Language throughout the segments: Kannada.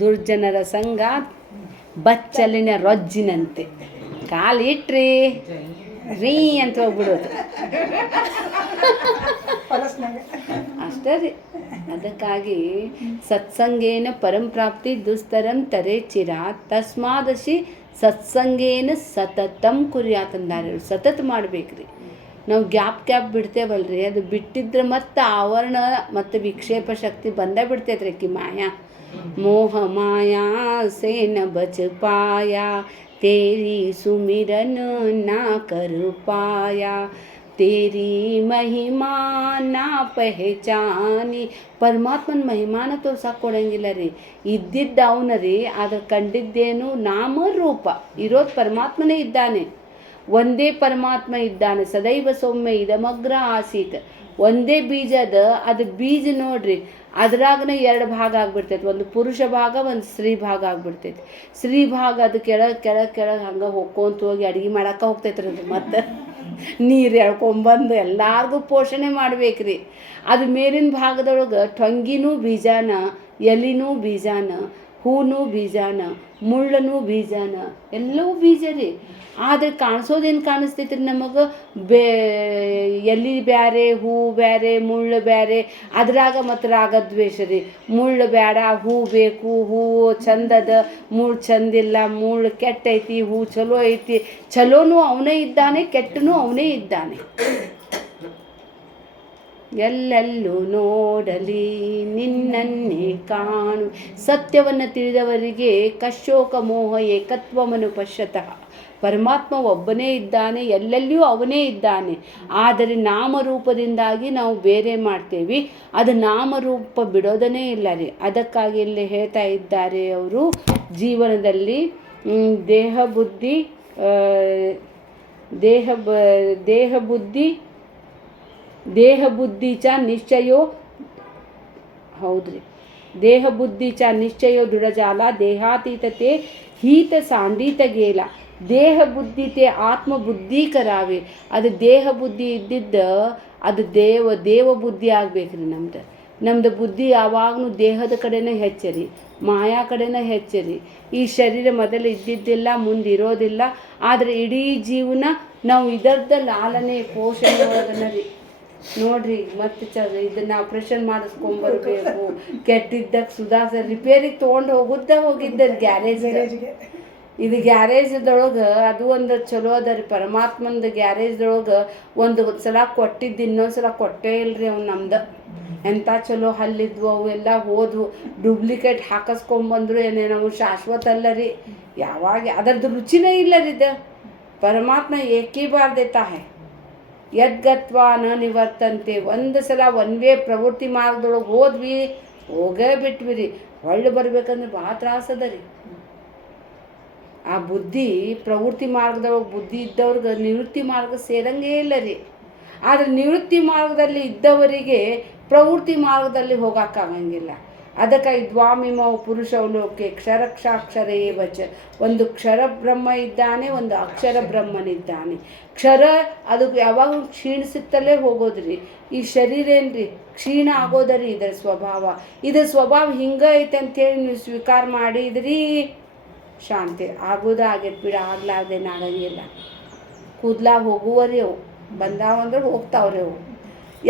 ದುರ್ಜನರ ಸಂಘ ಬಚ್ಚಲಿನ ರೊಜ್ಜಿನಂತೆ. ಕಾಲಿಟ್ರಿ ರೀ ಅಂತ ಹೋಗ್ಬಿಡೋದು ಅಷ್ಟೇ ರೀ. ಅದಕ್ಕಾಗಿ ಸತ್ಸಂಗೇನ ಪರಂಪ್ರಾಪ್ತಿ ದುಸ್ತರಂ ತರೆ ಚಿರ ತಸ್ಮಾದಶಿ ಸತ್ಸಂಗೇನ ಸತತಂ ಕುರ್ಯಾತ್ ಅಂದಾರೆ. ಸತತ ಮಾಡ್ಬೇಕ್ರಿ. ನಾವು ಗ್ಯಾಪ್ ಬಿಡ್ತೇವಲ್ರಿ, ಅದು ಬಿಟ್ಟಿದ್ರೆ ಮತ್ತೆ ಆವರಣ ಮತ್ತು ವಿಕ್ಷೇಪ ಶಕ್ತಿ ಬಂದೇ ಬಿಡ್ತೈತ್ರಿ. ಅಕ್ಕಿ ಮಾಯಾ ಮೋಹ ಮಾಯಾ ಸೇ ನ ಬಚ ಪಾಯಾ ತೇರಿ ಸುಮಿರನ್ ನಾ ಕರ್ ಪಾಯಾ ತೇರಿ ಮಹಿಮಾ ನಾ ಪಹಚಾನಿ. ಪರಮಾತ್ಮನ ಮಹಿಮಾನ ತೋರ್ಸಕ್ಕೆ ಕೊಡಂಗಿಲ್ಲ ರೀ. ಇದ್ದಿದ್ದ ಅವನ ರೀ, ಅದ್ರ ಕಂಡಿದ್ದೇನು ನಾಮ ರೂಪ. ಇರೋದು ಪರಮಾತ್ಮನೇ ಇದ್ದಾನೆ, ಒಂದೇ ಪರಮಾತ್ಮ ಇದ್ದಾನೆ. ಸದೈವ ಸೌಮ್ಯ ಇದಮಗ್ರ ಆಸೀತ್. ಒಂದೇ ಬೀಜ ಅದು ಬೀಜ ನೋಡ್ರಿ, ಅದ್ರಾಗನೇ 2 ಭಾಗ ಆಗ್ಬಿಡ್ತೈತೆ. ಒಂದು ಪುರುಷ ಭಾಗ, ಒಂದು ಸ್ತ್ರೀ ಭಾಗ ಆಗ್ಬಿಡ್ತೈತಿ. ಸ್ತ್ರೀ ಭಾಗ ಅದು ಕೆಳಗೆ ಹಂಗೆ ಹೋಗ್ಕೊಂತ ಹೋಗಿ ಅಡುಗೆ ಮಾಡಕ್ಕೆ ಹೋಗ್ತೈತ್ರಿ. ಅದು ಮತ್ತು ನೀರು ಎಳ್ಕೊಂಬಂದು ಎಲ್ಲರಿಗೂ ಪೋಷಣೆ ಮಾಡ್ಬೇಕ್ರಿ. ಅದು ಮೇಲಿನ ಭಾಗದೊಳಗೆ ಟೊಂಗಿನೂ ಬೀಜಾನ, ಎಲಿನೂ ಬೀಜಾನ, ಹೂನು ಬೀಜಾನ, ಮುಳ್ಳನು ಬೀಜಾನ, ಎಲ್ಲವೂ ಬೀಜ ರೀ. ಆದರೆ ಕಾಣಿಸೋದೇನು ಕಾಣಿಸ್ತೈತಿ ರೀ ನಮಗೆ? ಎಲೆ ಬ್ಯಾರೆ, ಹೂ ಬ್ಯಾರೆ, ಮುಳ್ಳು ಬ್ಯಾರೆ. ಅದ್ರಾಗ ಮತ್ತು ರಾಗದ್ವೇಷ ರೀ. ಮುಳ್ಳು ಬೇಡ, ಹೂ ಬೇಕು, ಹೂವು ಚಂದದ, ಮುಳ್ಳು ಚಂದಿಲ್ಲ, ಮುಳ್ಳು ಕೆಟ್ಟೈತಿ, ಹೂ ಚಲೋ ಐತಿ. ಚಲೋನೂ ಅವನೇ ಇದ್ದಾನೆ, ಕೆಟ್ಟನೂ ಅವನೇ ಇದ್ದಾನೆ. ಎಲ್ಲೆಲ್ಲೂ ನೋಡಲಿ ನಿನ್ನನ್ನೇ ಕಾಣು. ಸತ್ಯವನ್ನು ತಿಳಿದವರಿಗೆ ಕಶೋಕ ಮೋಹ ಏಕತ್ವಮನು ಪಶ್ಯತಃ. ಪರಮಾತ್ಮ ಒಬ್ಬನೇ ಇದ್ದಾನೆ, ಎಲ್ಲೆಲ್ಲಿಯೂ ಅವನೇ ಇದ್ದಾನೆ. ಆದರೆ ನಾಮರೂಪದಿಂದಾಗಿ ನಾವು ಬೇರೆ ಮಾಡ್ತೇವೆ. ಅದು ನಾಮರೂಪ ಬಿಡೋದನೇ ಇಲ್ಲ ರೀ. ಅದಕ್ಕಾಗಿ ಇಲ್ಲಿ ಹೇಳ್ತಾ ಇದ್ದಾರೆ ಅವರು, ಜೀವನದಲ್ಲಿ ದೇಹ ಬುದ್ಧಿ ಚ ನಿಶ್ಚಯೋ, ಹೌದ್ರಿ, ದೇಹ ಬುದ್ಧಿ ಚ ನಿಶ್ಚಯೋ ದೃಢಜಾಲ ದೇಹಾತೀತತೆ ಹೀತ ಸಾಂಡೀತ ಗೇಲ. ದೇಹ ಬುದ್ಧಿತೆ ಆತ್ಮ ಬುದ್ಧಿ ಕರಾವೆ. ಅದು ದೇಹ ಬುದ್ಧಿ ಇದ್ದಿದ್ದ ಅದು ದೇವ ಬುದ್ಧಿ ಆಗ್ಬೇಕ್ರಿ. ನಮ್ದು ಬುದ್ಧಿ ಯಾವಾಗಲೂ ದೇಹದ ಕಡೆನೇ ಹೆಚ್ಚರಿ, ಮಾಯಾ ಕಡೆನೇ ಹೆಚ್ಚರಿ. ಈ ಶರೀರ ಮೊದಲು ಇದ್ದಿದ್ದಿಲ್ಲ, ಮುಂದಿರೋದಿಲ್ಲ. ಆದರೆ ಇಡೀ ಜೀವನ ನಾವು ಇದರದ ಲಾಲನೆ ಪೋಷಣೆ ಒಳಗನ ರೀ. ನೋಡ್ರಿ, ಮತ್ತೆ ಇದನ್ನ ಆಪ್ರೇಷನ್ ಮಾಡಿಸ್ಕೊಂಬರ್ಬೇಕು. ಕೆಟ್ಟಿದ್ದಕ್ಕೆ ಸುಧಾರಿಸ ರಿಪೇರಿಗೆ ತೊಗೊಂಡು ಹೋಗಿದ್ದ ಗ್ಯಾರೇಜ್ಗೆ. ಇದು ಗ್ಯಾರೇಜ್ದೊಳಗೆ ಅದು ಒಂದು ಚಲೋ ಅದ ರೀ. ಪರಮಾತ್ಮಂದು ಗ್ಯಾರೇಜ್ದೊಳಗೆ ಒಂದು ಸಲ ಕೊಟ್ಟಿದ್ದು ಇನ್ನೊಂದು ಸಲ ಕೊಟ್ಟೇ ಇಲ್ರಿ ಅವ್ನು. ನಮ್ದು ಎಂಥ ಚಲೋ ಹಲ್ಲಿದ್ವು, ಅವೆಲ್ಲ ಹೋದ್ವು. ಡೂಪ್ಲಿಕೇಟ್ ಹಾಕಿಸ್ಕೊಂಬಂದ್ರು ಏನೇನೋ ಶಾಶ್ವತ ಅಲ್ಲ ರೀ. ಯಾವಾಗ ಅದರದ್ದು ರುಚಿನೇ ಇಲ್ಲ ರೀ. ಇದು ಪರಮಾತ್ಮ ಏಕೀ ಬಾರ್ ದೇತಾ ಹೈ, ಯದ್ಗತ್ವ ನ ನಿವರ್ತಂತೆ. ಒಂದು ಸಲ ಒನ್ವೇ ಪ್ರವೃತ್ತಿ ಮಾರ್ಗದೊಳಗೆ ಹೋಗೇ ಬಿಟ್ವಿ ರೀ. ಹೊಳ್ಳಿ ಬರ್ಬೇಕಂದ್ರೆ ಭಾಳ ತ್ರಾಸದ ರೀ. ಆ ಬುದ್ಧಿ ಪ್ರವೃತ್ತಿ ಮಾರ್ಗದೊಳಗೆ ಬುದ್ಧಿ ಇದ್ದವ್ರಿಗೆ ನಿವೃತ್ತಿ ಮಾರ್ಗ ಸೇರಂಗೇ ಇಲ್ಲ ರೀ. ಆದರೆ ನಿವೃತ್ತಿ ಮಾರ್ಗದಲ್ಲಿ ಇದ್ದವರಿಗೆ ಪ್ರವೃತ್ತಿ ಮಾರ್ಗದಲ್ಲಿ ಹೋಗೋಕ್ಕಾಗಂಗಿಲ್ಲ. ಅದಕ್ಕಾಗಿ ದ್ವಾಮಿಮೌ ಪುರುಷೌ ಲೋಕೆ ಕ್ಷರಕ್ಷಾಕ್ಷರೇ ವಚ. ಒಂದು ಕ್ಷರ ಬ್ರಹ್ಮ ಇದ್ದಾನೆ, ಒಂದು ಅಕ್ಷರ ಬ್ರಹ್ಮನಿದ್ದಾನೆ. ಕ್ಷರ ಅದು ಯಾವಾಗ ಕ್ಷೀಣಿಸುತ್ತಲೇ ಹೋಗೋದ್ರಿ. ಈ ಶರೀರ ಏನ್ರಿ ಕ್ಷೀಣ ಆಗೋದರಿ. ಇದರ ಸ್ವಭಾವ ಹಿಂಗೆ ಐತೆ ಅಂತೇಳಿ ನೀವು ಸ್ವೀಕಾರ ಮಾಡಿದ್ರಿ, ಶಾಂತಿ ಆಗೋದಾಗೈತೆ ಬಿಡ. ಆಗ್ಲಾರ್ದೇನು ಆಗಂಗಿಲ್ಲ. ಕೂದ್ಲಾಗ ಹೋಗುವರಿ ಅವು ಬಂದಾವಂದ್ರೆ ಹೋಗ್ತಾವ್ರಿ. ಅವು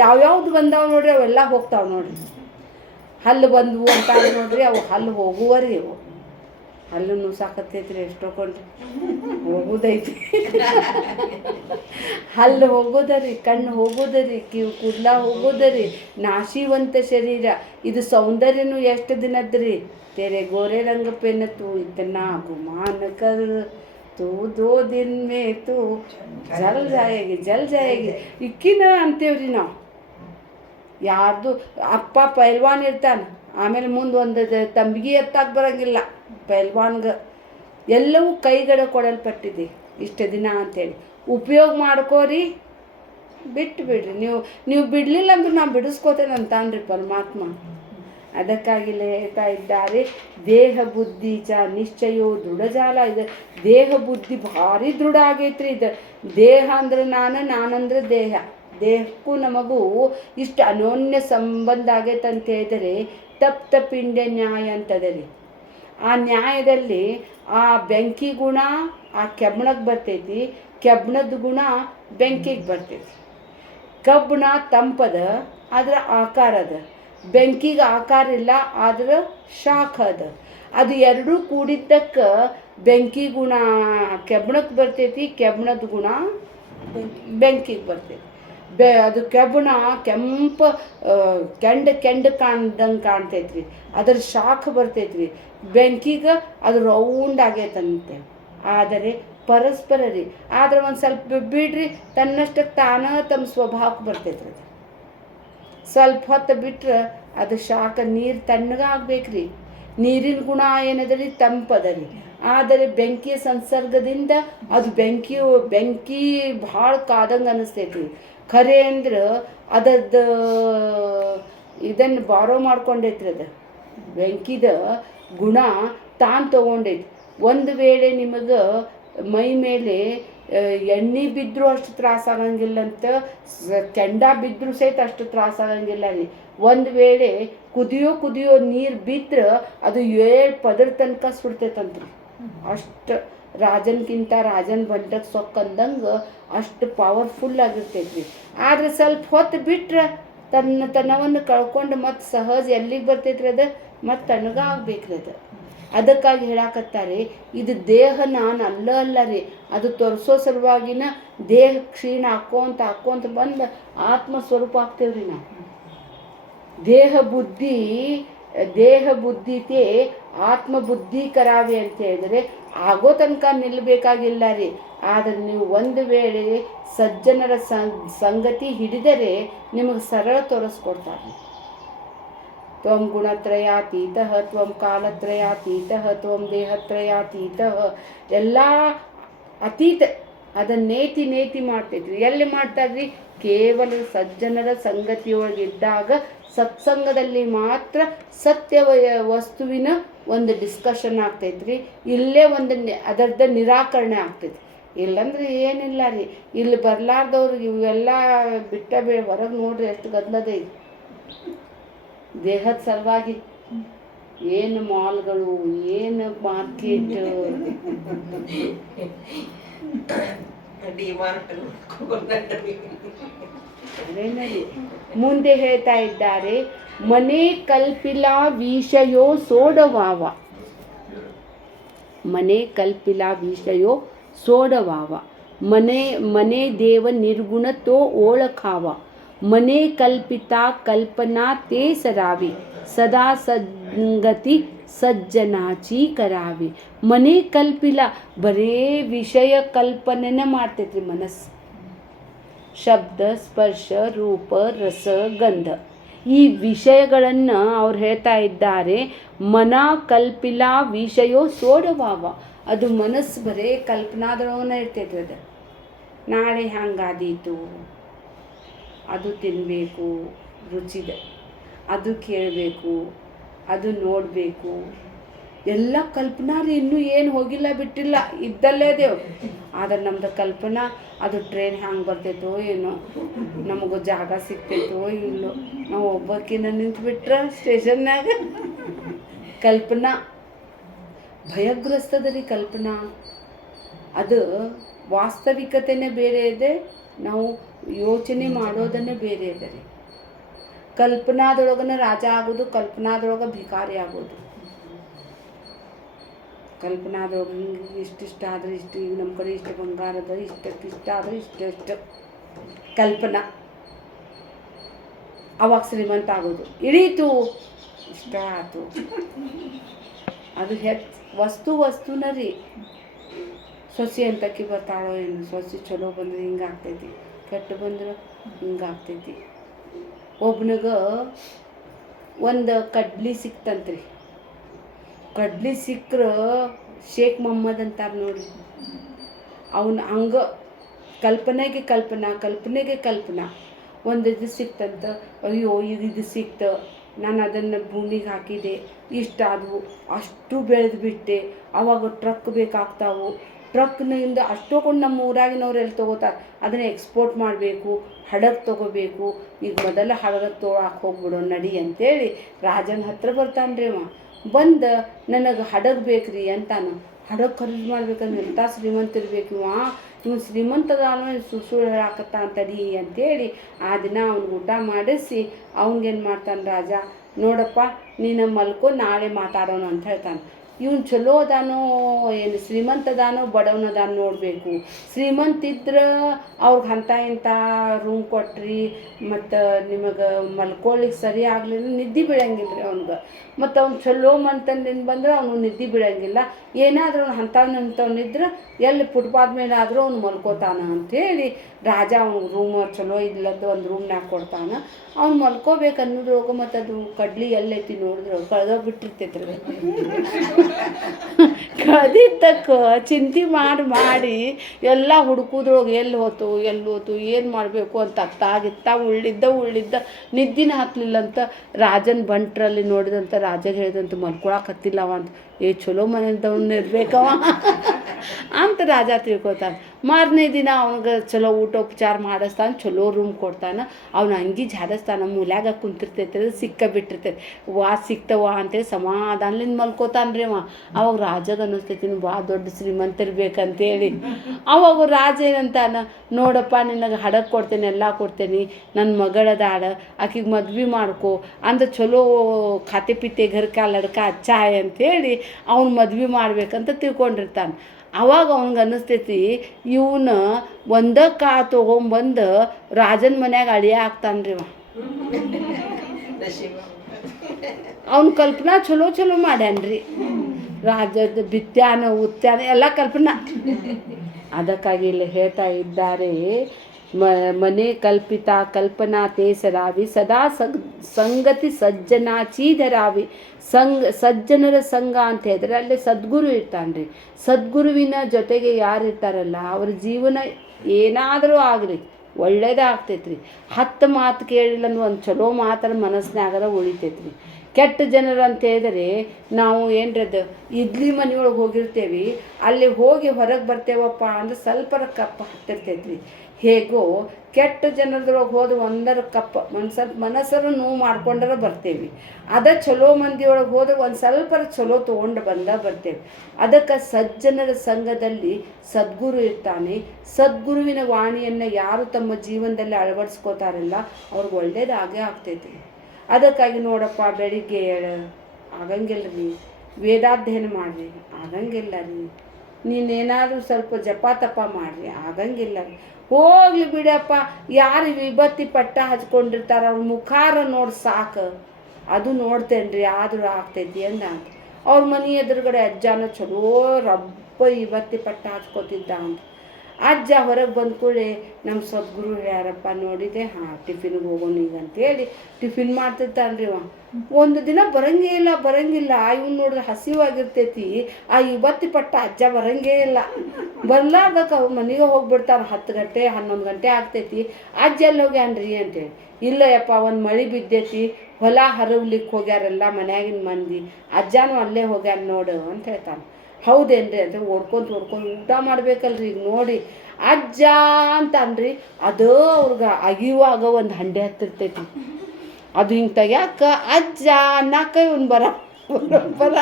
ಯಾವ್ಯಾವ್ದು ಬಂದಾವ ನೋಡ್ರಿ, ಅವೆಲ್ಲ ಹೋಗ್ತಾವೆ ನೋಡ್ರಿ. ಹಲ್ಲು ಬಂದವು ಅಂತ ನೋಡ್ರಿ, ಅವು ಹಲ್ಲು ಹೋಗುವರಿ. ಅವು ಹಲ್ಲು ನುಸಾಕತ್ತೈತ್ರಿ, ಎಷ್ಟೊಕೊಂಡ್ರಿ ಹೋಗೋದೈತಿ. ಹಲ್ಲು ಹೋಗೋದರಿ, ಕಣ್ಣು ಹೋಗೋದರಿ, ಕೂದಲ ಹೋಗೋದರಿ. ನಾಶಿವಂತ ಶರೀರ ಇದು. ಸೌಂದರ್ಯನೂ ಎಷ್ಟು ದಿನದ್ರಿ. तेरे गोरे रंग पे न तू इतना गुमान कर, तू 2 दिन में तू जल जाएगी. ಇಕ್ಕಿನ ಅಂತೇವ್ರಿ ನಾವು. ಯಾರ್ದು ಅಪ್ಪ ಪೈಲ್ವಾನ್ ಇರ್ತಾನೆ, ಆಮೇಲೆ ಮುಂದೆ ಒಂದು ತಂಬಿಗೆ ಎತ್ತಾಕ್ ಬರೋಂಗಿಲ್ಲ ಪೈಲ್ವಾನ್ಗೆ. ಎಲ್ಲವೂ ಕೈಗಡೆ ಕೊಡಲ್ಪಟ್ಟಿದೆ ಇಷ್ಟು ದಿನ ಅಂತೇಳಿ. ಉಪಯೋಗ ಮಾಡ್ಕೋರಿ, ಬಿಟ್ಟು ಬಿಡ್ರಿ. ನೀವು ಬಿಡಲಿಲ್ಲ ಅಂದ್ರೆ ನಾನು ಬಿಡಿಸ್ಕೋತೇನೆ ಅಂತಾನ್ರಿ ಪರಮಾತ್ಮ. ಅದಕ್ಕಾಗಿ ಹೇಳ್ತಾ ಇದ್ದಾರೆ, ದೇಹ ಬುದ್ಧಿ ಚ ನಿಶ್ಚಯೋ ದೃಢಜಾಲ. ಇದು ದೇಹ ಬುದ್ಧಿ ಭಾರಿ ದೃಢ ಆಗೈತ್ರಿ. ಇದು ದೇಹ ಅಂದ್ರೆ ನಾನಂದ್ರೆ ದೇಹ. ದೇಹಕ್ಕೂ ನಮಗೂ ಇಷ್ಟು ಅನೋನ್ಯ ಸಂಬಂಧ ಆಗೈತೆ ಅಂತ ಹೇಳಿದರೆ ತಪ್ತ ಪಿಂಡ ನ್ಯಾಯ ಅಂತದ ರೀ. ಆ ನ್ಯಾಯದಲ್ಲಿ ಆ ಬೆಂಕಿ ಗುಣ ಆ ಕೆಬ್ಬಣಕ್ಕೆ ಬರ್ತೈತಿ, ಕೆಬ್ಬಣದ ಗುಣ ಬೆಂಕಿಗೆ ಬರ್ತೈತಿ. ಕಬ್ಬಣ ತಂಪದ ಆದ್ರೆ ಆಕಾರ ಅದ, ಬೆಂಕಿಗೆ ಆಕಾರ ಇಲ್ಲ ಆದ್ರೆ ಶಾಖ ಅದ. ಅದು ಎರಡೂ ಕೂಡಿದ್ದಕ್ಕೆ ಬೆಂಕಿ ಗುಣ ಕೆಬ್ಬಣಕ್ಕೆ ಬರ್ತೈತಿ, ಕೆಬ್ಬಣದ ಗುಣ ಬೆಂಕಿಗೆ ಬರ್ತೈತಿ. ಅದು ಕೆಬ್ಬಣ ಕೆಂಪು ಕೆಂಡ ಕಾಣ್ದಂಗೆ ಕಾಣ್ತೈತ್ರಿ, ಅದ್ರ ಶಾಖ ಬರ್ತೈತ್ರಿ. ಬೆಂಕಿಗೆ ಅದು ರೌಂಡ್ ಆಗೈತಂತೆ. ಆದರೆ ಪರಸ್ಪರ ರೀ. ಆದ್ರೆ ಒಂದು ಸ್ವಲ್ಪ ಬಿಡ್ರಿ, ತನ್ನಷ್ಟಕ್ಕೆ ತಾನ ತಮ್ಮ ಸ್ವಭಾವಕ್ಕೆ ಬರ್ತೈತ್ರಿ. ಅದು ಸ್ವಲ್ಪ ಹೊತ್ತು ಬಿಟ್ರೆ ಅದು ಶಾಖ. ನೀರು ತಣ್ಣಗಾಗ್ಬೇಕ್ರಿ. ನೀರಿನ ಗುಣ ಏನದರಿ ತಂಪದ ರೀ. ಆದರೆ ಬೆಂಕಿಯ ಸಂಸರ್ಗದಿಂದ ಅದು ಬೆಂಕಿ ಭಾಳ ಕಾದಂಗೆ ಅನ್ನಿಸ್ತೈತಿ. ಖರೆ ಅಂದ್ರೆ ಅದರದ್ದು ಇದನ್ನು ಬಾರೋ ಮಾಡ್ಕೊಂಡೈತ್ರಿ. ಅದು ಬೆಂಕಿದ ಗುಣ ತಾನು ತೊಗೊಂಡೈತಿ. ಒಂದು ವೇಳೆ ನಿಮಗೆ ಮೈ ಮೇಲೆ ಎಣ್ಣೆ ಬಿದ್ದರೂ ಅಷ್ಟು ತ್ರಾಸಾಗಂಗಿಲ್ಲಂತ, ಕೆಂಡ ಬಿದ್ದರೂ ಸಹಿತ ಅಷ್ಟು ತ್ರಾಸಾಗಂಗಿಲ್ಲ ರೀ. ಒಂದು ವೇಳೆ ಕುದಿಯೋ ನೀರು ಬಿದ್ದರೆ ಅದು 7 ಪದರ ತನಕ ಸುಡ್ತೈತಂತ್ರಿ. ಅಷ್ಟು ರಾಜನ್ಗಿಂತ ರಾಜನ್ ಬಂಟಕ್ಕೆ ಸೊಕ್ಕಂದಂಗೆ ಅಷ್ಟು ಪವರ್ಫುಲ್ ಆಗಿರ್ತೈತ್ರಿ. ಆದರೆ ಸ್ವಲ್ಪ ಹೊತ್ತು ಬಿಟ್ರೆ ತನ್ನವನ್ನು ಕಳ್ಕೊಂಡು ಮತ್ತೆ ಸಹಜ ಎಲ್ಲಿಗೆ ಬರ್ತೈತ್ರಿ ಅದು, ಮತ್ತು ತಣ್ಣಗಾಗ್ಬೇಕ್ರಿ ಅದು. ಅದಕ್ಕಾಗಿ ಹೇಳಾಕತ್ತಾರೆ, ಇದು ದೇಹ ನಾನು ಅಲ್ಲ ರೀ. ಅದು ತೋರಿಸೋ ಸಲುವಾಗಿನ ದೇಹ ಕ್ಷೀಣ ಹಾಕ್ಕೊಂತ ಬಂದು ಆತ್ಮ ಸ್ವರೂಪ ಆಗ್ತೇವ್ರಿ ನಾವು. ದೇಹ ಬುದ್ಧಿತೆ ಆತ್ಮ ಬುದ್ಧಿ ಕರಾವೆ ಅಂತ ಹೇಳಿದ್ರೆ ಆಗೋ ತನಕ ನಿಲ್ಲಬೇಕಾಗಿಲ್ಲ ರೀ. ಆದರೆ ನೀವು ಒಂದು ವೇಳೆ ಸಜ್ಜನರ ಸಂಗತಿ ಹಿಡಿದರೆ ನಿಮಗೆ ಸರಳ ತೋರಿಸ್ಕೊಡ್ತಾರೆ. ತ್ವಂ ಗುಣತ್ರಯಾತೀತ, ತ್ವಂ ಕಾಲತ್ರಯಾತೀತ, ತ್ವಂ ದೇಹತ್ರಯಾತೀತ, ಎಲ್ಲ ಅತೀತ. ಅದನ್ನು ನೇತಿ ಮಾಡ್ತೈತ್ರಿ. ಎಲ್ಲಿ ಮಾಡ್ತಾರ್ರಿ? ಕೇವಲ ಸಜ್ಜನರ ಸಂಗತಿಯೊಳಗಿದ್ದಾಗ ಸತ್ಸಂಗದಲ್ಲಿ ಮಾತ್ರ ಸತ್ಯ ವಸ್ತುವಿನ ಒಂದು ಡಿಸ್ಕಷನ್ ಆಗ್ತೈತ್ರಿ. ಇಲ್ಲೇ ಒಂದು ಅದರದ್ದು ನಿರಾಕರಣೆ ಆಗ್ತೈತಿ. ಇಲ್ಲಂದ್ರೆ ಏನಿಲ್ಲ ರೀ. ಇಲ್ಲಿ ಬರ್ಲಾರ್ದವ್ರಿಗೆ ಇವೆಲ್ಲ ಹೊರಗೆ ನೋಡ್ರಿ ಎಷ್ಟು ಗದ್ದಲದ ಇದೆ ದೇಹದ ಸಲುವಾಗಿ. ಏನು ಮಾಲ್ಗಳು, ಏನು ಮಾರ್ಕೆಟ್, ಮುಂದೆ ಹೇಳ್ತಾ ಇದ್ದಾರೆ, ಮನೆ ಕಲ್ಪಿಲ ವಿಷಯೋ ಸೋಡವಾವ. ಮನೆ ಕಲ್ಪಿಲ ವಿಷಯೋ ಸೋಡವಾವ. ಮನೆ ದೇವ ನಿರ್ಗುಣ ತೋ ಓಳಖಾವ. ಮನೆ ಕಲ್ಪಿತ ಕಲ್ಪನಾ ತೇ ಸರಾವಿ. ಸದಾ ಸಂಗತಿ ಸಜ್ಜನಾಚಿ ಕರಾವಿ. ಮನೆ ಕಲ್ಪಿಲ ಬರೇ ವಿಷಯ ಕಲ್ಪನೆನ ಮಾಡ್ತೈತ್ರಿ ಮನಸ್ಸು. ಶಬ್ದ, ಸ್ಪರ್ಶ, ರೂಪ, ರಸ, ಗಂಧ, ಈ ವಿಷಯಗಳನ್ನು ಅವ್ರು ಹೇಳ್ತಾ ಇದ್ದಾರೆ. ಮನ ಕಲ್ಪಿಲ ವಿಷಯೋ ಸೋಡವಾವ. ಅದು ಮನಸ್ಸು ಬರೇ ಕಲ್ಪನಾದೊಳಗನೆ ಇರ್ತೈತ್ರಿ. ಅದು ನಾಳೆ ಹಂಗಾದೀತು, ಅದು ತಿನ್ನಬೇಕು ರುಚಿದ, ಅದು ಕೇಳಬೇಕು, ಅದು ನೋಡಬೇಕು, ಎಲ್ಲ ಕಲ್ಪನಾ ರೀ. ಇನ್ನೂ ಏನು ಹೋಗಿಲ್ಲ ಬಿಟ್ಟಿಲ್ಲ, ಇದ್ದಲ್ಲೇ ದೇವ್. ಆದರೆ ನಮ್ದು ಕಲ್ಪನಾ ಅದು ಟ್ರೈನ್ ಹ್ಯಾಂಗೆ ಬರ್ತೈತೋ ಏನೋ, ನಮಗೂ ಜಾಗ ಸಿಗ್ತೈತೋ ಇಲ್ಲೋ, ನಾವು ಒಬ್ಬಕ್ಕಿನ್ನ ನಿಂತುಬಿಟ್ರೆ ಸ್ಟೇಷನ್ನಾಗ. ಕಲ್ಪನಾ ಭಯಗ್ರಸ್ತದ ರೀ ಕಲ್ಪನಾ. ಅದು ವಾಸ್ತವಿಕತೆನೇ ಬೇರೆ ಇದೆ, ನಾವು ಯೋಚನೆ ಮಾಡೋದನ್ನೇ ಬೇರೆ ಇದೆ ರೀ. ಕಲ್ಪನಾದೊಳಗನ ರಾಜ ಆಗೋದು, ಕಲ್ಪನಾದೊಳಗೆ ಭಿಕಾರಿ ಆಗೋದು. ಕಲ್ಪನಾದೊಳಗೆ ಹಿಂಗೆ ಇಷ್ಟಿಷ್ಟ ಆದರೆ ಇಷ್ಟು, ಈಗ ನಮ್ಮ ಕಡೆ ಇಷ್ಟು ಬಂಗಾರ ಅದ, ಇಷ್ಟ ಆದರೆ ಇಷ್ಟು ಕಲ್ಪನಾ. ಅವಾಗ ಶ್ರೀಮಂತ ಆಗೋದು. ಇಳೀತು, ಇಷ್ಟ ಆಯ್ತು. ಅದು ವಸ್ತುನ ರೀ. ಸೊಸೆ ಅಂತಕ್ಕಿ ಬರ್ತಾಳೋ ಏನು, ಸೊಸೆ ಚಲೋ ಬಂದ್ರೆ ಹಿಂಗೆ ಆಗ್ತೈತಿ, ಕೆಟ್ಟ ಬಂದ್ರೆ ಹಿಂಗೆ ಆಗ್ತೈತಿ. ಒಬ್ನಿಗೆ ಒಂದು ಕಡ್ಲಿ ಸಿಕ್ತಂತ್ರಿ. ಕಡ್ಲಿ ಸಿಕ್ಕರೆ ಶೇಖ್ ಮೊಹಮ್ಮದ್ ಅಂತಾರೆ ನೋಡ್ರಿ. ಅವನು ಹಂಗೆ ಕಲ್ಪನೆಗೆ ಕಲ್ಪನಾ. ಒಂದು ಇದು ಸಿಕ್ತಂತ, ಅಯ್ಯೋ ಇದು ಸಿಕ್ತು, ನಾನು ಅದನ್ನು ಭೂಮಿಗೆ ಹಾಕಿದೆ, ಇಷ್ಟಾದವು, ಅಷ್ಟು ಬೆಳೆದುಬಿಟ್ಟೆ. ಆವಾಗ ಟ್ರಕ್ ಬೇಕಾಗ್ತಾವು. ಟ್ರಕ್ನಿಂದ ಅಷ್ಟೊಂದು ನಮ್ಮ ಊರಾಗಿನವ್ರು ಎಲ್ಲಿ ತೊಗೋತಾರೆ, ಅದನ್ನು ಎಕ್ಸ್ಪೋರ್ಟ್ ಮಾಡಬೇಕು, ಹಡಗು ತೊಗೋಬೇಕು. ಈಗ ಮೊದಲ ಹಡಗಕ್ಕೆ ತೊಗೊಳಕ್ಕೆ ಹೋಗ್ಬಿಡೋ ನಡಿ ಅಂತೇಳಿ ರಾಜನ ಹತ್ರ ಬರ್ತಾನೆ ರೀ ಅವ. ಬಂದು ನನಗೆ ಹಡಗು ಬೇಕ್ರಿ ಅಂತಾನು. ಹಡಗು ಖರೀದಿ ಮಾಡ್ಬೇಕಂದ್ರೆ ಎಂಥ ಶ್ರೀಮಂತ ಇರ್ಬೇಕು ಇವ್ನು ಶ್ರೀಮಂತದ ಸುಳ್ಳು ಹೇಳಾಕತ್ತ ಅಂತಡಿ ಅಂತೇಳಿ ಆ ದಿನ ಅವ್ನಿಗೆ ಊಟ ಮಾಡಿಸಿ ಅವ್ನಿಗೇನು ಮಾಡ್ತಾನೆ ರಾಜ, ನೋಡಪ್ಪ ನೀನು ಮಲ್ಕೊ, ನಾಳೆ ಮಾತಾಡೋಣ ಅಂತ ಹೇಳ್ತಾನೆ. ಇವ್ನು ಚಲೋ ಅದಾನೋ ಏನು ಶ್ರೀಮಂತದಾನೋ ಬಡವನದಾನೋ ನೋಡಬೇಕು. ಶ್ರೀಮಂತಿದ್ರೆ ಅವ್ರಿಗೆ ಅಂಥ ಇಂಥ ರೂಮ್ ಕೊಟ್ರಿ ಮತ್ತು ನಿಮಗೆ ಮಲ್ಕೊಳ್ಳಿಕ್ಕೆ ಸರಿ ಆಗಲಿಲ್ಲ, ನಿದ್ದೆ ಬೀಳಂಗಿಲ್ಲ ರೀ ಅವ್ನಿಗೆ. ಮತ್ತು ಅವ್ನು ಚಲೋ ಮಂತಂದಿಂದ ಬಂದ್ರೆ ಅವ್ನು ನಿದ್ದೆ ಬೀಳಂಗಿಲ್ಲ. ಏನಾದರೂ ಅಂಥವ್ನಿದ್ರೆ ಎಲ್ಲಿ ಫುಟ್ಪಾತ್ ಮೇಲೆ ಆದರೂ ಅವ್ನು ಮಲ್ಕೋತಾನ ಅಂಥೇಳಿ ರಾಜ ಅವ್ನಿಗೆ ರೂಮ್ ಚಲೋ ಇಲ್ಲದ್ದು ಒಂದು ರೂಮ್ನಾಗ ಕೊಡ್ತಾನೆ. ಅವ್ನು ಮಲ್ಕೋಬೇಕು ಅನ್ನೋದ್ರೊಳಗೆ ಮತ್ತು ಅದು ಕಡ್ಲಿ ಎಲ್ಲೈತಿ ನೋಡಿದ್ರೆ ಕಳೆದೋಗ್ಬಿಟ್ಟಿರ್ತೈತೆ ರೀ. ಕದಿದ್ದಕ್ಕ ಚಿಂತೆ ಮಾಡಿ ಎಲ್ಲ ಹುಡುಕೋದ್ರೊಳಗೆ ಎಲ್ಲಿ ಹೋತು ಏನು ಮಾಡಬೇಕು ಅಂತ ಅತ್ತಾಗಿತ್ತ ಉಳ್ಳಿದ್ದ ನಿದ್ದಿನ ಹತ್ತಲಿಲ್ಲಂತ ರಾಜನ ಬಂಟ್ರಲ್ಲಿ ನೋಡಿದಂಥ ರಾಜಗೆ ಹೇಳಿದಂತ ಮಲ್ಕೊಳಕತ್ತಿಲ್ಲವ ಅಂತ. ಚಲೋ ಮನೆಯದವ್ನು ಇರ್ಬೇಕವ ಅಂತ ರಾಜ ತಿಳ್ಕೊತಾನೆ. ಮಾರನೇ ದಿನ ಅವ್ನಿಗೆ ಚಲೋ ಊಟೋಪಚಾರ ಮಾಡಿಸ್ತಾನೆ, ಚಲೋ ರೂಮ್ ಕೊಡ್ತಾನೆ. ಅವ್ನು ಅಂಗಿ ಜಾಡಿಸ್ತಾನೆ, ಮೂಲ್ಯಾಗ ಕುಂತಿರ್ತೈತೆ, ಸಿಕ್ಕಬಿಟ್ಟಿರ್ತೈತೆ. ಸಿಕ್ತವ ಅಂತೇಳಿ ಸಮಾಧಾನದಿಂದ ಮಲ್ಕೋತಾನೆ ರೀ ಅವ. ಅವಾಗ ರಾಜಗೆ ಅನ್ನಿಸ್ತೈತಿ ಭಾಳ ದೊಡ್ಡ ಶ್ರೀಮಂತ ಇರ್ಬೇಕಂತೇಳಿ. ಅವಾಗ ರಾಜ ಏನಂತಾನ, ನೋಡಪ್ಪ ನಿನಗೆ ಹಡಗು ಕೊಡ್ತೇನೆ, ಎಲ್ಲ ಕೊಡ್ತೇನೆ, ನನ್ನ ಮಗಳದಾಳ, ಆಕಿಗೆ ಮದ್ವೆ ಮಾಡ್ಕೊ ಅಂದ್ರೆ ಚಲೋ ಖಾತೆ ಪಿತ್ತೆ ಘರ್ಕ ಲಡ್ಕ ಅಚ್ಚಾಯ್ ಅಂಥೇಳಿ ಅವ್ನು ಮದ್ವೆ ಮಾಡ್ಬೇಕಂತ ತಿಳ್ಕೊಂಡಿರ್ತಾನೆ. ಅವಾಗ ಅವ್ನಿಗೆ ಅನ್ನಿಸ್ತೈತಿ ಇವನು ಒಂದೇ ಕಾಳು ತೊಗೊಂಬಂದು ರಾಜನ ಮನ್ಯಾಗ ಅಳಿಯ ಆಗ್ತಾನೆ ರೀ ಅವ. ಅವ್ನ ಕಲ್ಪನಾ ಚಲೋ ಮಾಡ್ಯಾನ್ರಿ. ರಾಜದ ಬಿತ್ಯಾನ ಉತ್ಯಾನ ಎಲ್ಲ ಕಲ್ಪನಾ. ಅದಕ್ಕಾಗಿ ಇಲ್ಲಿ ಹೇಳ್ತಾ ಇದ್ದಾರೆ, ಮನೆ ಕಲ್ಪಿತ ಕಲ್ಪನಾ ತೇ ಸದಾವಿ ಸದಾ ಸಂಗತಿ ಸಜ್ಜನಾಚಿ ಧರಾವಿ. ಸಜ್ಜನರ ಸಂಘ ಅಂತ ಹೇಳಿದ್ರೆ ಅಲ್ಲಿ ಸದ್ಗುರು ಇರ್ತಾನೆ ರೀ. ಸದ್ಗುರುವಿನ ಜೊತೆಗೆ ಯಾರು ಇರ್ತಾರಲ್ಲ ಅವ್ರ ಜೀವನ ಏನಾದರೂ ಆಗಲಿ ಒಳ್ಳೇದಾಗ್ತೈತ್ರಿ. 10 ಮಾತು ಕೇಳಿಲ್ಲ ಅಂದ್ರೆ ಒಂದು ಚಲೋ ಮಾತ್ರ ಮನಸ್ಸಿನಾಗರ ಉಳಿತೈತ್ರಿ. ಕೆಟ್ಟ ಜನರು ಅಂತ ಹೇಳಿದರೆ ನಾವು ಏನರದು ಇಡ್ಲಿ ಮನೆಯೊಳಗೆ ಹೋಗಿರ್ತೇವೆ, ಅಲ್ಲಿ ಹೋಗಿ ಹೊರಗೆ ಬರ್ತೇವಪ್ಪ ಅಂದ್ರೆ ಸ್ವಲ್ಪರ ಕಪ್ಪು ಹತ್ತಿರ್ತೈತ್ರಿ. ಹೇಗೋ ಕೆಟ್ಟ ಜನರದೊಳಗೆ ಹೋದ್ರೆ ಒಂದರ ಕಪ್ಪ ಮನಸ್ಸರು ನೋವು ಮಾಡ್ಕೊಂಡ್ರೆ ಬರ್ತೇವೆ. ಅದೇ ಚಲೋ ಮಂದಿಯೊಳಗೆ ಹೋದ್ರೆ ಒಂದು ಸ್ವಲ್ಪರ ಚಲೋ ತೊಗೊಂಡು ಬರ್ತೇವೆ. ಅದಕ್ಕೆ ಸಜ್ಜನರ ಸಂಘದಲ್ಲಿ ಸದ್ಗುರು ಇರ್ತಾನೆ. ಸದ್ಗುರುವಿನ ವಾಣಿಯನ್ನು ಯಾರು ತಮ್ಮ ಜೀವನದಲ್ಲಿ ಅಳವಡಿಸ್ಕೋತಾರಲ್ಲ ಅವ್ರಿಗೆ ಒಳ್ಳೇದಾಗೇ ಆಗ್ತೈತಿ. ಅದಕ್ಕಾಗಿ ನೋಡಪ್ಪ, ಬೆಳಿಗ್ಗೆ ಆಗಂಗಿಲ್ಲ ರೀ, ವೇದಾಧ್ಯಯನ ಮಾಡಿರಿ ಆಗಂಗಿಲ್ಲ ರೀ, ನೀನೇನಾದರೂ ಸ್ವಲ್ಪ ಜಪ ತಪ ಮಾಡಿರಿ ಆಗಂಗಿಲ್ಲ ರೀ. ಹೋಗ್ಲಿ ಬಿಡಪ್ಪ, ಯಾರು ವಿಭತ್ತಿ ಪಟ್ಟ ಹಚ್ಕೊಂಡಿರ್ತಾರೆ ಅವ್ರ ಮುಖಾರ ನೋಡಿ ಸಾಕು, ಅದು ನೋಡ್ತೇನೆ ರೀ ಆದರೂ ಆಗ್ತೈತಿ ಅಂದ. ಅವ್ರ ಮನೆ ಎದುರುಗಡೆ ಅಜ್ಜನ ಚಲೋ ರಬ್ಬ ವಿಭತ್ತಿ ಪಟ್ಟ ಹಚ್ಕೋತಿದ್ದ ಅಂತ. ಅಜ್ಜ ಹೊರಗೆ ಬಂದ ಕೂಡಲೇ ನಮ್ಮ ಸದ್ಗುರು ಯಾರಪ್ಪ ನೋಡಿದೆ, ಟಿಫಿನ್ಗೆ ಹೋಗೋಣ ಈಗ ಅಂತೇಳಿ ಟಿಫಿನ್ ಮಾಡ್ತಿರ್ತಾನೆ ರೀ ಅವ. ಒಂದು ದಿನ ಬರಂಗಿಲ್ಲ ಇವ್ನು ನೋಡಿದ್ರೆ ಹಸಿವಾಗಿರ್ತೈತಿ. ಆ ವಿಭತ್ತಿ ಪಟ್ಟ ಅಜ್ಜ ಬರಂಗೇ ಇಲ್ಲ. ಬರ್ಲಾರ್ದಕ್ಕೆ ಅವ್ರ ಮನೆಗೆ ಹೋಗ್ಬಿಡ್ತಾನೆ. 10 ಗಂಟೆ 11 ಗಂಟೆ ಆಗ್ತೈತಿ. ಅಜ್ಜ ಎಲ್ಲಿ ಹೋಗ್ಯಾನ್ರಿ ಅಂತೇಳಿ, ಇಲ್ಲ ಯಪ್ಪ ಒಂದು ಮಳೆ ಬಿದ್ದೈತಿ, ಹೊಲ ಹರವ್ಲಿಕ್ಕೆ ಹೋಗ್ಯಾರೆಲ್ಲ ಮನ್ಯಾಗಿನ ಮಂದಿ, ಅಜ್ಜನೂ ಅಲ್ಲೇ ಹೋಗ್ಯಾನ ನೋಡು ಅಂತ ಹೇಳ್ತಾನೆ. ಹೌದೇನ್ರಿ ಅಂತ ಓಡ್ಕೊಂಡು ಊಟ ಮಾಡ್ಬೇಕಲ್ರಿ. ಈಗ ನೋಡಿ ಅಜ್ಜ ಅಂತನ್ರಿ, ಅದು ಅವ್ರಿಗೆ ಅಗಿಯುವಾಗ ಒಂದು ಹಂಡೆ ಹತ್ತಿರ್ತೈತಿ. ಅದು ಹಿಂಗೆ ತೆಗ್ಯಾಕ ಅಜ್ಜ ಅನ್ನಕ್ಕ ಇವ್ನು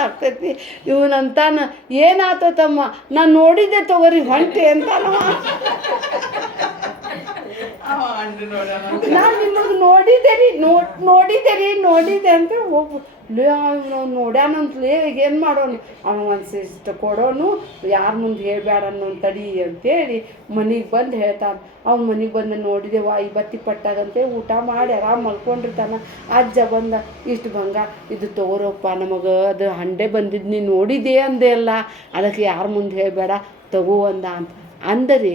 ಆಗ್ತೈತಿ. ಇವನಂತಾನ, ಏನಾತ ತಮ್ಮ, ನಾನು ನೋಡಿದ್ದೆ ತಗೋರಿ ಹೊಂಟೆ ಅಂತಾನವ. ನಾನು ನಿಮಗೆ ನೋಡಿದ್ದೆ ಅಂತ ಹೋಗ್ಬಿಟ್ಟು ನೋಡ್ಯಾನಂತಲೇ ಏನು ಮಾಡೋನು, ಅವನು ಒಂದು ಶಿಸ್ತು ಕೊಡೋನು, ಯಾರ ಮುಂದೆ ಹೇಳ್ಬೇಡ ಅನ್ನೋ ತಡಿ ಅಂತೇಳಿ ಮನೆಗೆ ಬಂದು ಹೇಳ್ತಾನೆ. ಅವ್ನು ಮನೆಗೆ ಬಂದು ನೋಡಿದೆವ ಈ ಬತ್ತಿ ಪಟ್ಟಾಗಂತೆ ಊಟ ಮಾಡಿ ಆರಾಮ್ ಮಲ್ಕೊಂಡಿರ್ತಾನೆ. ಅಜ್ಜ ಬಂದ, ಇಷ್ಟು ಬಂಗಾರ ಇದು ತಗೋರಪ್ಪ ನಮಗೆ, ಅದು ಹಂಡೆ ಬಂದಿದ್ದು ನೀನು ನೋಡಿದೆ ಅಂದೆ ಅಲ್ಲ, ಅದಕ್ಕೆ ಯಾರ ಮುಂದೆ ಹೇಳ್ಬೇಡ ತಗೋ ಅಂದ ಅಂತ. ಅಂದರೆ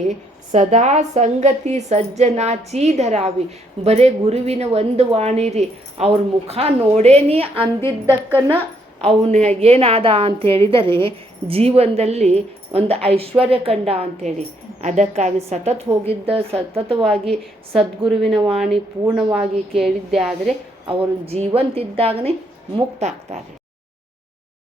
ಸದಾ ಸಂಗತಿ ಸಜ್ಜನಾಚಿ ಧರಾವಿ. ಬರೇ ಗುರುವಿನ ಒಂದು ವಾಣಿ ರೀ, ಅವ್ರ ಮುಖ ನೋಡೇನಿ ಅಂದಿದ್ದಕ್ಕನ ಅವನು ಏನಾದ ಅಂತ ಹೇಳಿದರೆ ಜೀವನದಲ್ಲಿ ಒಂದು ಐಶ್ವರ್ಯ ಕಂಡ ಅಂಥೇಳಿ. ಅದಕ್ಕಾಗಿ ಸತತವಾಗಿ ಸದ್ಗುರುವಿನ ವಾಣಿ ಪೂರ್ಣವಾಗಿ ಕೇಳಿದ್ದೆ ಆದರೆ ಅವರು ಜೀವಂತಿದ್ದಾಗನೇ ಮುಕ್ತ ಆಗ್ತಾರೆ.